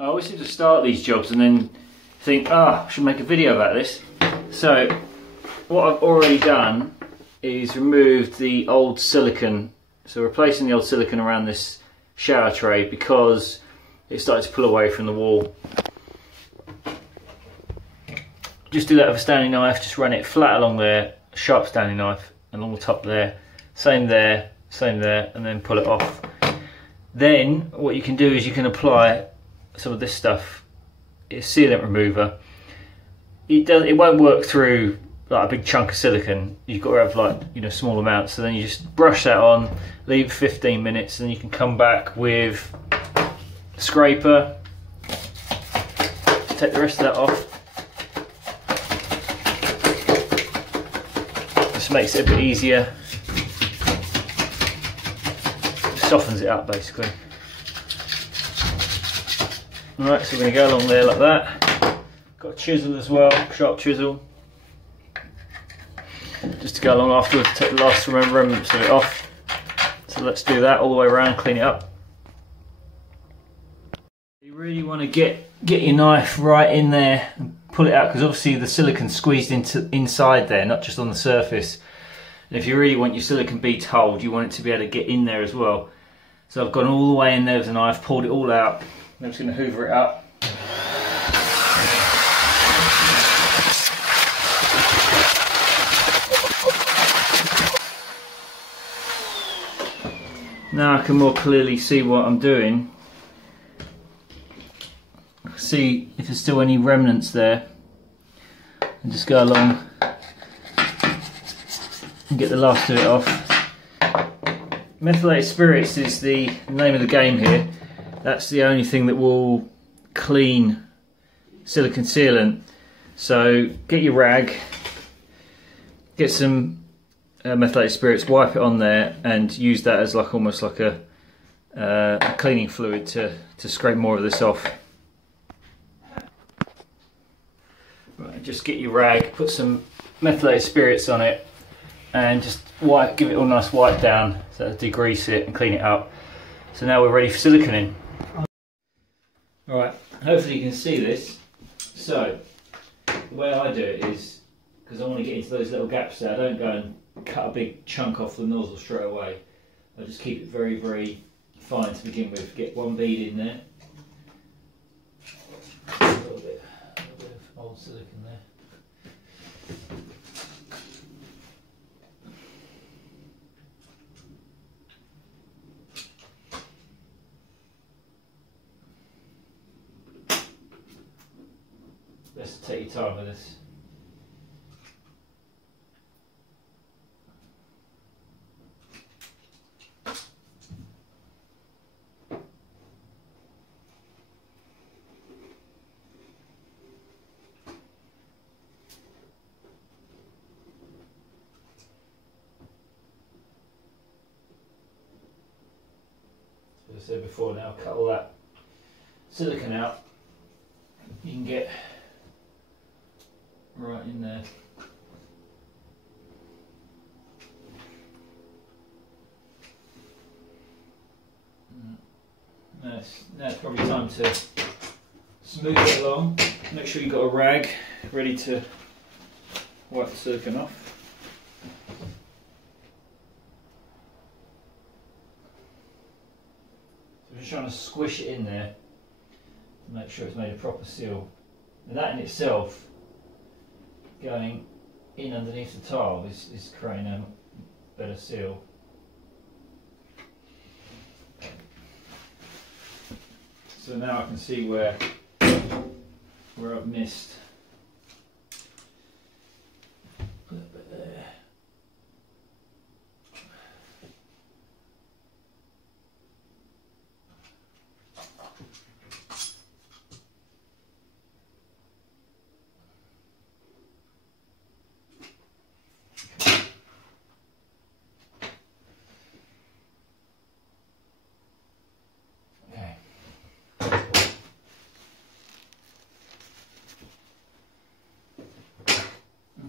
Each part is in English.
I always seem to start these jobs and then think, I should make a video about this. So what I've already done is removed the old silicone. So replacing the old silicone around this shower tray because it started to pull away from the wall. Just do that with a Stanley knife, just run it flat along there, sharp Stanley knife along the top there, same there, and then pull it off. Then what you can do is you can apply some of this stuff. It's sealant remover. It won't work through like a big chunk of silicone. You've got to have like, you know, small amounts. So then you just brush that on, leave it 15 minutes, and you can come back with a scraper, take the rest of that off. Just makes it a bit easier. Softens it up basically. Alright, so we're going to go along there like that. Got a chisel as well, sharp chisel. Just to go along afterwards, take the last remnants of it off. So let's do that all the way around, clean it up. You really want to get your knife right in there and pull it out, because obviously the silicone's squeezed inside there, not just on the surface. And if you really want your silicone bead to hold, you want it to be able to get in there as well. So I've gone all the way in there with the knife, pulled it all out. I'm just going to hoover it up. Now I can more clearly see what I'm doing. See if there's still any remnants there. And just go along and get the last of it off. Methylated spirits is the name of the game here. That's the only thing that will clean silicone sealant. So get your rag, get some methylated spirits, wipe it on there, and use that as like almost like a cleaning fluid to scrape more of this off. Right, just get your rag, put some methylated spirits on it, and just give it all a nice wipe down, so degrease it and clean it up. So now we're ready for siliconing. Alright, hopefully you can see this. So the way I do it is, because I want to get into those little gaps there, I don't go and cut a big chunk off the nozzle straight away. I just keep it very, very fine to begin with. Get one bead in there. A little bit of old silicone there. Let's take your time with this. As I said before, now cut all that silicone out. You can get right in there. Now it's probably time to smooth it along. Make sure you've got a rag ready to wipe the silicone off. So we're just trying to squish it in there to make sure it's made a proper seal. And that in itself, going in underneath the tile, is creating a better seal. So now I can see where I've missed. Put a bit there.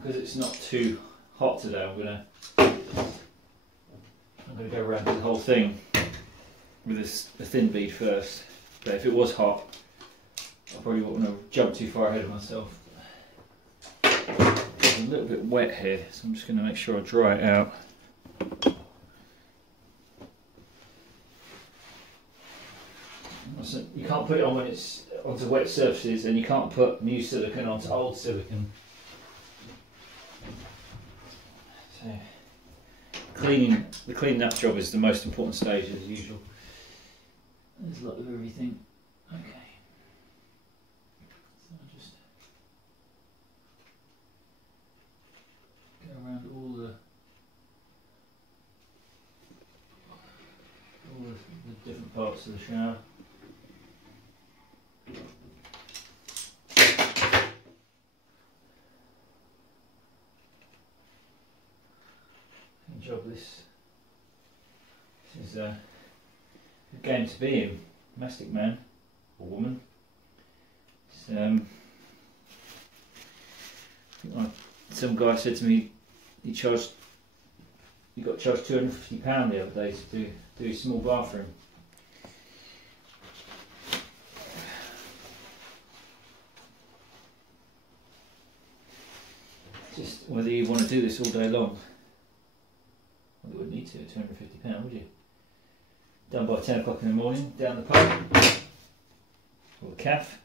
Because it's not too hot today, I'm gonna go around the whole thing with a thin bead first. But if it was hot, probably want to jump too far ahead of myself. It's a little bit wet here, so I'm just going to make sure I dry it out. So you can't put it on when it's onto wet surfaces, and you can't put new silicone onto old silicone. So the cleaning up job is the most important stage as usual. There's a lot of everything. Okay. So I'll just go around all the different parts of the shower. Good job. This is a good game to be in, domestic man or woman. Some guy said to me he got charged £250 the other day to do a small bathroom. Just whether you want to do this all day long. Well, you wouldn't need to at £250, would you? Done by 10 o'clock in the morning, down the pub or the cafe.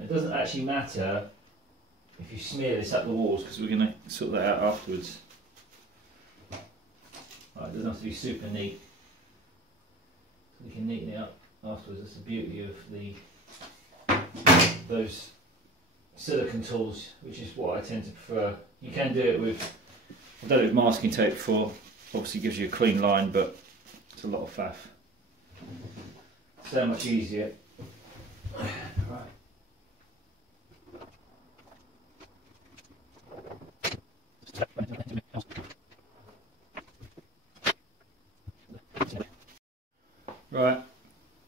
It doesn't actually matter if you smear this up the walls, because we're going to sort that out afterwards. Right, it doesn't have to be super neat. So we can neaten it up afterwards. That's the beauty of those silicone tools, which is what I tend to prefer. You can do it with, I've done it with masking tape before. Obviously gives you a clean line, but it's a lot of faff. So much easier. Right. Right,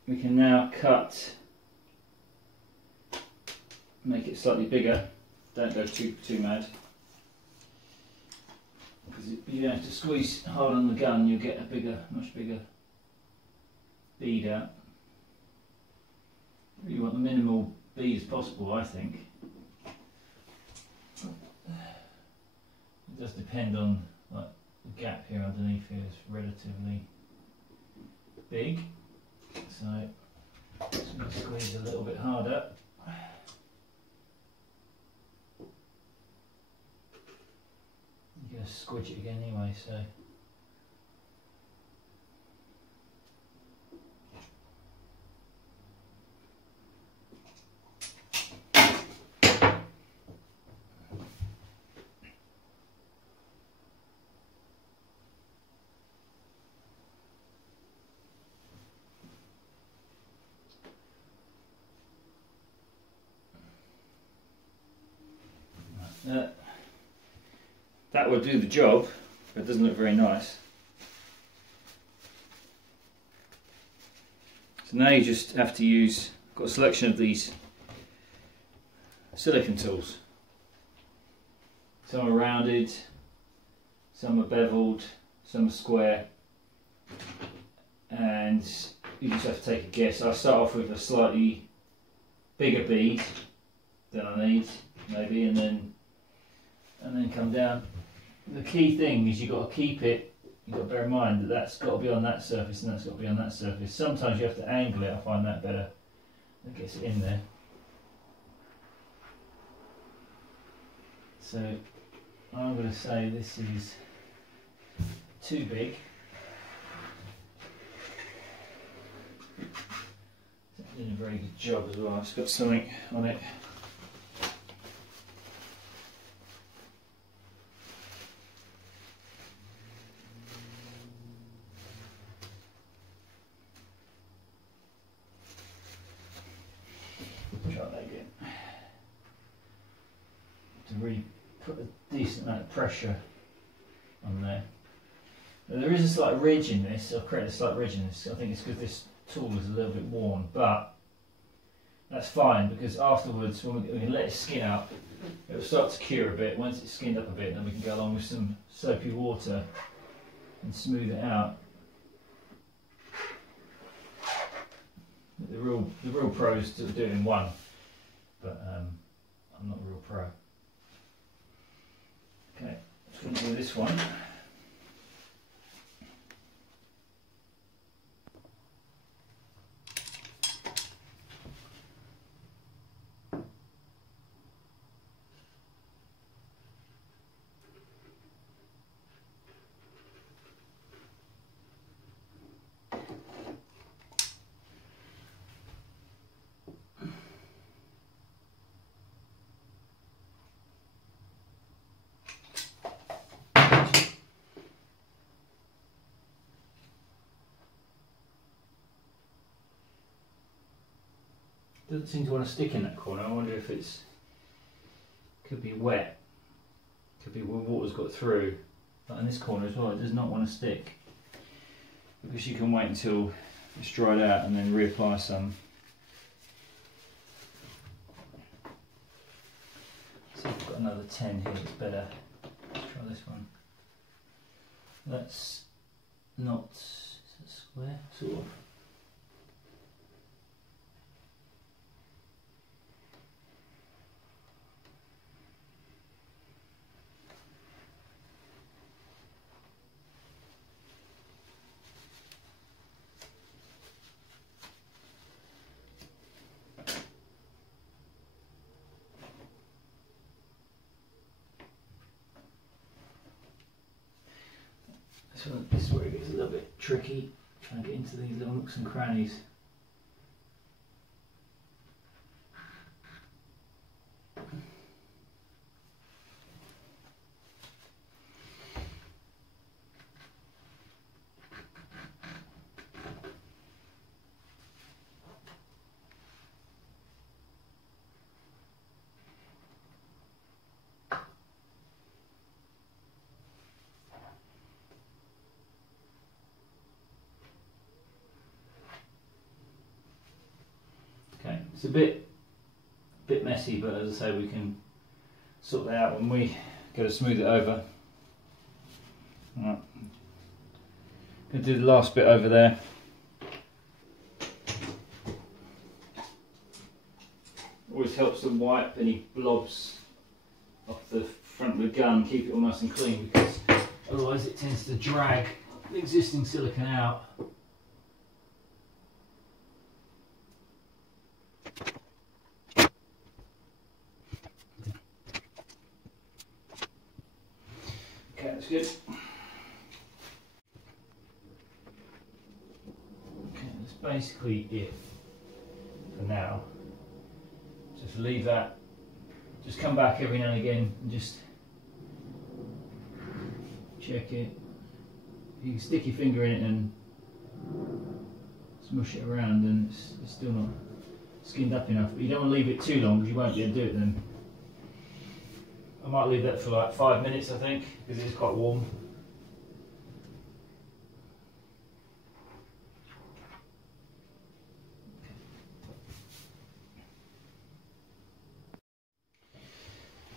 we can now cut, make it slightly bigger. Don't go too mad, because if you have to squeeze hard on the gun, you'll get a much bigger bead out. You want the minimal bead as possible, I think. It does depend on, like, the gap here underneath here is relatively big, so just going to squeeze a little bit harder. You're going to squidge it again anyway, so. That will do the job, but it doesn't look very nice. So now you just have to use, I've got a selection of these silicone tools. Some are rounded, some are beveled, some are square, and you just have to take a guess. I'll start off with a slightly bigger bead than I need, maybe, and then come down. The key thing is you've got to keep it, you've got to bear in mind that that's got to be on that surface and that's got to be on that surface. Sometimes you have to angle it, I find that better. That gets it in there. So I'm going to say this is too big. It's doing a very good job as well. It's got something on it. Try that again. To really put a decent amount of pressure on there. Now, there is a slight ridge in this. I'll create a slight ridge in this. I think it's because this tool is a little bit worn, but that's fine, because afterwards when we can let it skin up, it will start to cure a bit. Once it's skinned up a bit, then we can go along with some soapy water and smooth it out. The real pros do it in one, but I'm not a real pro. Okay, just going to do this one. Doesn't seem to want to stick in that corner. I wonder if it's could be wet, could be where water's got through. But in this corner as well, it does not want to stick. Because you can wait until it's dried out and then reapply some. See, I've got another 10 here. It's better. Let's try this one. That's not, is that square? Sort of. So this is where it gets a little bit tricky, trying to get into these little nooks and crannies. It's a bit messy, but as I say, we can sort that out when we go to smooth it over. Right. Going to do the last bit over there. Always helps to wipe any blobs off the front of the gun, keep it all nice and clean, because otherwise it tends to drag the existing silicone out. Okay, that's good. Okay, that's basically it for now. Just leave that. Just come back every now and again and just check it. You can stick your finger in it and smush it around, and it's still not skinned up enough. But you don't want to leave it too long because you won't be able to do it then. I might leave that for like 5 minutes, I think, because it is quite warm.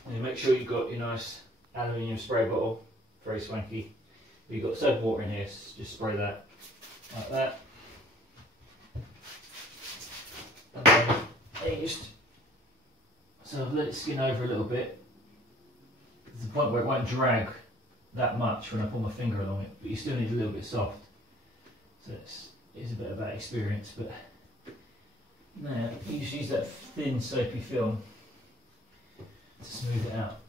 And make sure you've got your nice aluminium spray bottle, very swanky. You've got soap water in here, so just spray that like that. And then so I've let it skin over a little bit. To the point where it won't drag that much when I pull my finger along it, but you still need a little bit soft. So it's a bit of a bad experience, but now you just use that thin soapy film to smooth it out.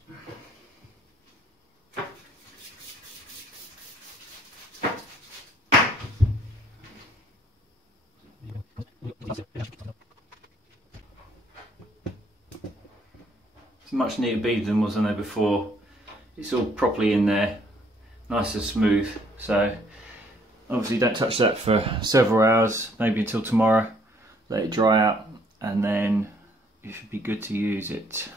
It's much neater bead than was on there before. It's all properly in there, nice and smooth. So obviously don't touch that for several hours, maybe until tomorrow. Let it dry out and then you should be good to use it.